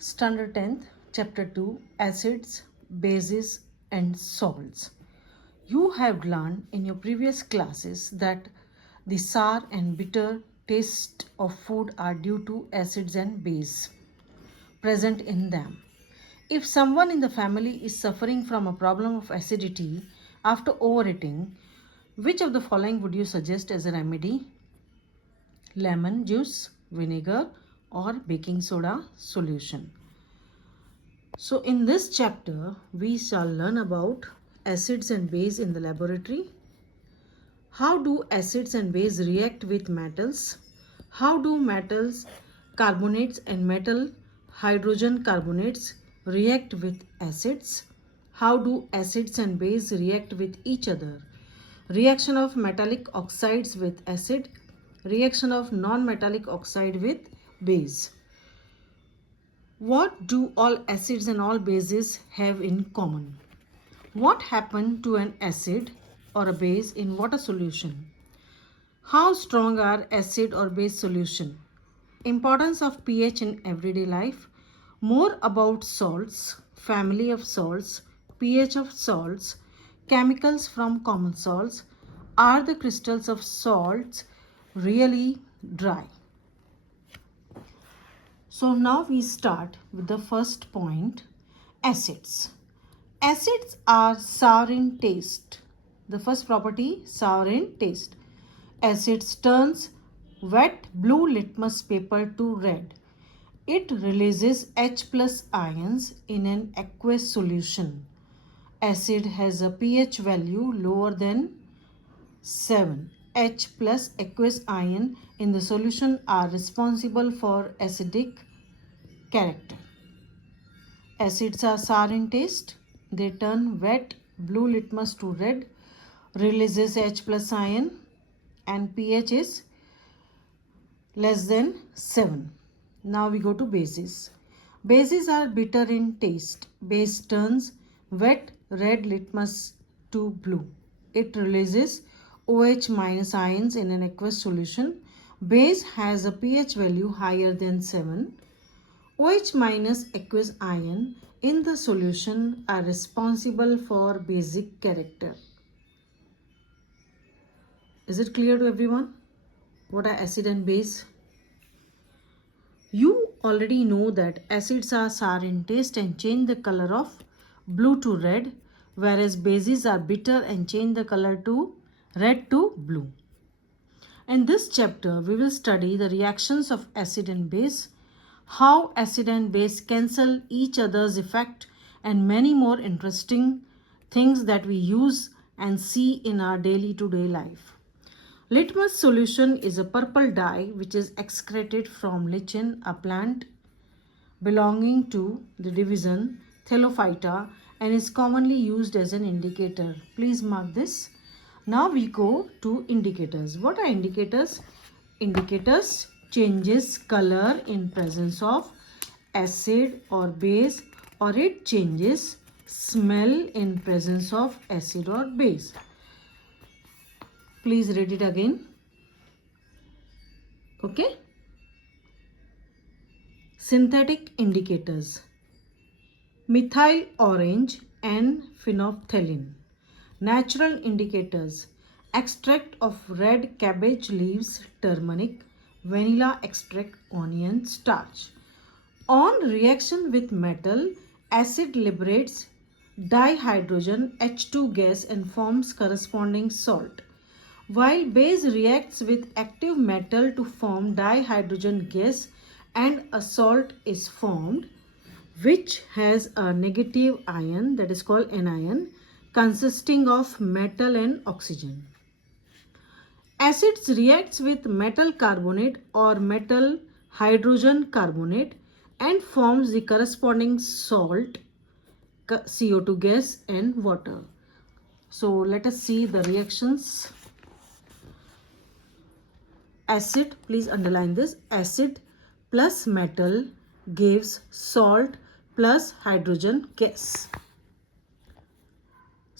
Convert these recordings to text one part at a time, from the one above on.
Standard 10th, Chapter 2, Acids, Bases and Salts. You have learned in your previous classes that the sour and bitter taste of food are due to acids and base present in them. If someone in the family is suffering from a problem of acidity after overeating, which of the following would you suggest as a remedy? Lemon juice, vinegar, or baking soda solution. So in this chapter, we shall learn about acids and base in the laboratory. How do acids and base react with metals? How do metals, carbonates and metal hydrogen carbonates react with acids? How do acids and base react with each other? Reaction of metallic oxides with acid, reaction of non-metallic oxide with base. What do all acids and all bases have in common? What happened to an acid or a base in water solution? How strong are acid or base solution? Importance of pH in everyday life. More about salts, family of salts, pH of salts, chemicals from common salts. Are the crystals of salts really dry? So now we start with the first point, acids. Acids are sour in taste. The first property, sour in taste. Acids turns wet blue litmus paper to red. It releases H plus ions in an aqueous solution. Acid has a pH value lower than 7. H plus aqueous ion in the solution are responsible for acidic character. Acids are sour in taste. They turn wet blue litmus to red, releases H plus ion, and pH is less than 7. Now we go to bases. Bases are bitter in taste. Base turns wet red litmus to blue. It releases OH minus ions in an aqueous solution. Base has a pH value higher than 7. OH minus aqueous ion in the solution are responsible for basic character. Is it clear to everyone? What are acid and base? You already know that acids are sour in taste and change the color of blue to red, whereas bases are bitter and change the color to red to blue. In this chapter, we will study the reactions of acid and base, how acid and base cancel each other's effect, and many more interesting things that we use and see in our daily to day life. Litmus solution is a purple dye which is excreted from lichen, a plant belonging to the division Thellophyta, and is commonly used as an indicator. Please mark this. Now we go to indicators. What are indicators? Indicators changes color in presence of acid or base, or it changes smell in presence of acid or base. Please read it again. Okay. Synthetic indicators: methyl orange and phenolphthalein. Natural indicators: extract of red cabbage leaves, turmeric, vanilla extract, onion, starch. On reaction with metal, acid liberates dihydrogen H2 gas and forms corresponding salt, while base reacts with active metal to form dihydrogen gas and a salt is formed which has a negative ion, that is called anion, consisting of metal and oxygen. Acids reacts with metal carbonate or metal hydrogen carbonate and forms the corresponding salt, CO2 gas and water. So let us see the reactions. Acid, please underline this, acid plus metal gives salt plus hydrogen gas.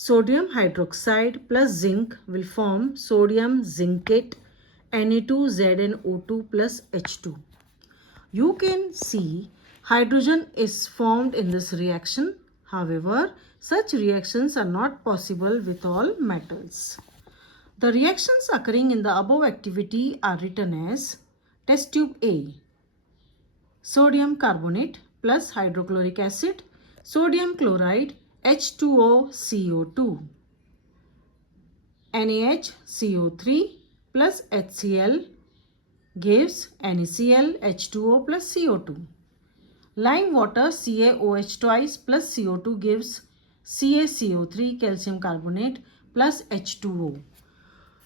Sodium hydroxide plus zinc will form sodium zincate, Na2ZnO2 plus H2. You can see Hydrogen is formed in this reaction. However, such reactions are not possible with all metals. The reactions occurring in the above activity are written as test tube A. Sodium carbonate plus hydrochloric acid, sodium chloride, H2O CO2, NaHCO3 plus HCl gives NaCl H2O plus CO2. Lime water CaOH twice plus CO2 gives CaCO3 calcium carbonate plus H2O.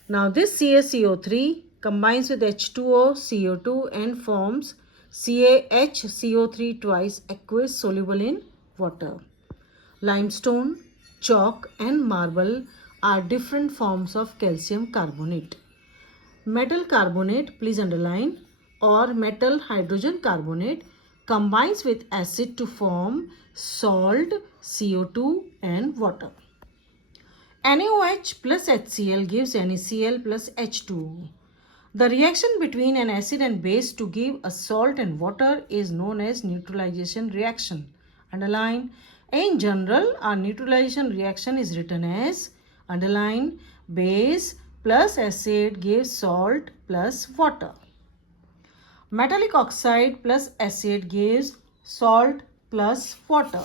Now this CaCO3 combines with H2O CO2 and forms CaHCO3 twice aqueous soluble in water. Limestone, chalk and marble are different forms of calcium carbonate. Metal carbonate, please underline, or metal hydrogen carbonate combines with acid to form salt, CO2 and water. NaOH plus HCl gives NaCl plus H2O. The reaction between an acid and base to give a salt and water is known as neutralization reaction. Underline. In general, a neutralization reaction is written as underline base plus acid gives salt plus water. Metallic oxide plus acid gives salt plus water.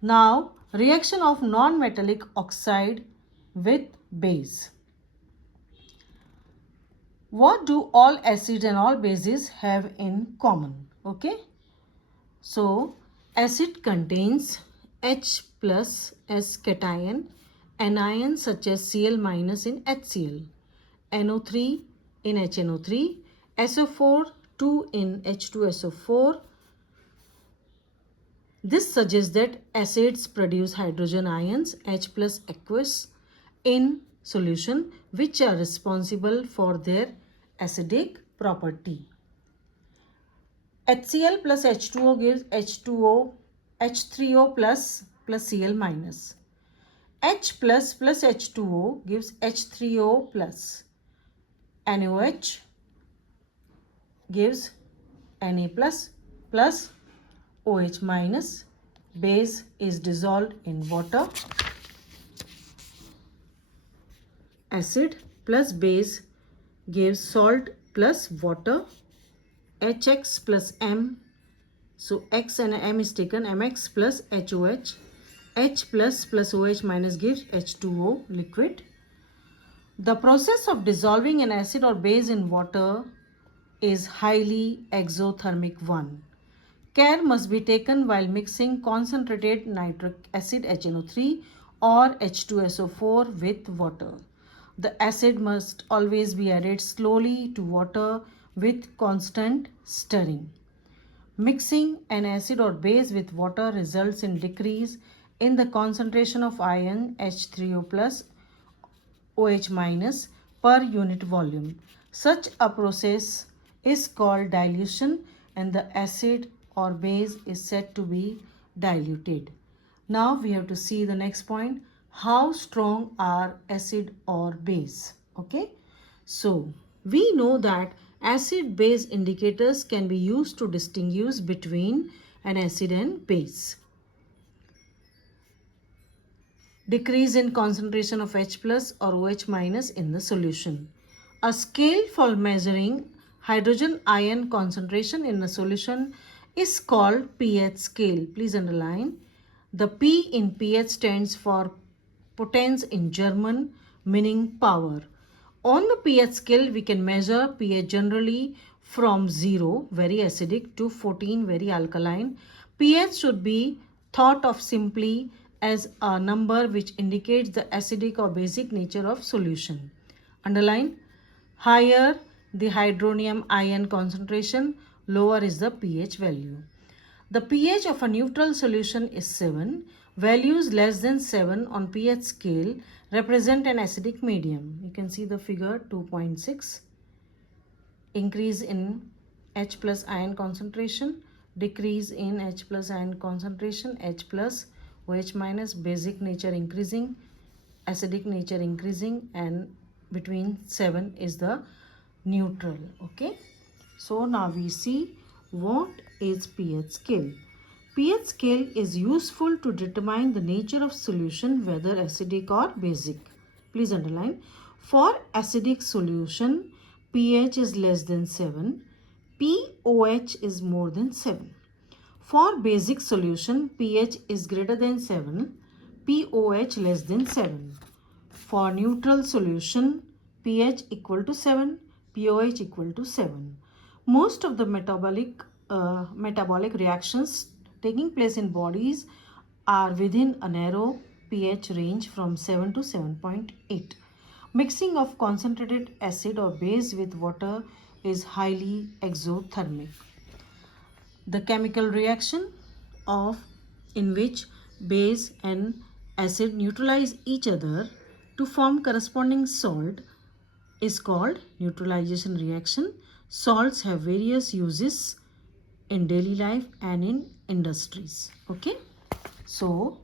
Now, reaction of non-metallic oxide with base. What do all acids and all bases have in common? Okay. So, acid contains H plus as cation, anions such as Cl minus in HCl, NO3 in HNO3, SO4 2 in H2SO4. This suggests that acids produce hydrogen ions H plus aqueous in solution, which are responsible for their acidic property. HCl plus H2O gives H2O, H3O plus Cl minus. H plus H2O gives H3O plus. NaOH gives Na plus OH minus. Base is dissolved in water. Acid plus base gives salt plus water. HX plus M. So X and M is taken. MX plus HOH. H plus OH minus gives H2O liquid. The process of dissolving an acid or base in water is highly exothermic one. Care must be taken while mixing concentrated nitric acid HNO3 or H2SO4 with water. The acid must always be added slowly to water with constant stirring. Mixing an acid or base with water results in decrease in the concentration of ion H3O plus OH minus per unit volume. Such a process is called dilution and the acid or base is said to be diluted. Now we have to see the next point. How strong are acid or base? Okay. So we know that acid base indicators can be used to distinguish between an acid and base. Decrease in concentration of H plus or OH minus in the solution. A scale for measuring hydrogen ion concentration in a solution is called pH scale. Please underline. The P in pH stands for potens in German, meaning power. On the pH scale, we can measure pH generally from 0, very acidic, to 14, very alkaline. pH should be thought of simply as a number which indicates the acidic or basic nature of solution. Underline. Higher the hydronium ion concentration, lower is the pH value. The pH of a neutral solution is 7. Values less than 7 on pH scale represent an acidic medium. You can see the figure 2.6. Increase in H plus ion concentration, decrease in H plus ion concentration, H plus OH minus, basic nature increasing, acidic nature increasing, and between 7 is the neutral. Okay. So now we see What is pH scale? pH scale is useful to determine the nature of solution, whether acidic or basic. Please underline. For acidic solution, pH is less than 7. pOH is more than 7. For basic solution, pH is greater than 7. pOH less than 7. For neutral solution, pH equal to 7. pOH equal to 7. Most of the metabolic reactions taking place in bodies are within a narrow pH range from 7 to 7.8. Mixing of concentrated acid or base with water is highly exothermic. The chemical reaction in which base and acid neutralize each other to form corresponding salt is called neutralization reaction. Salts have various uses in daily life and in industries. Okay, so